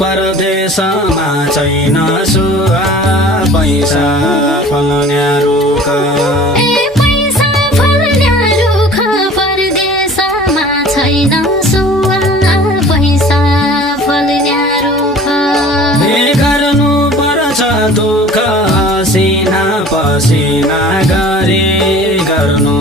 परदेशमा छैन सुवा पैसा फल्ने रुख पैसा फल्ने रुख परदेशमा छैन सुवा पैसा फल्ने रुख गर्नु पर्छ दुःख सिना पसिना गरी गर्नु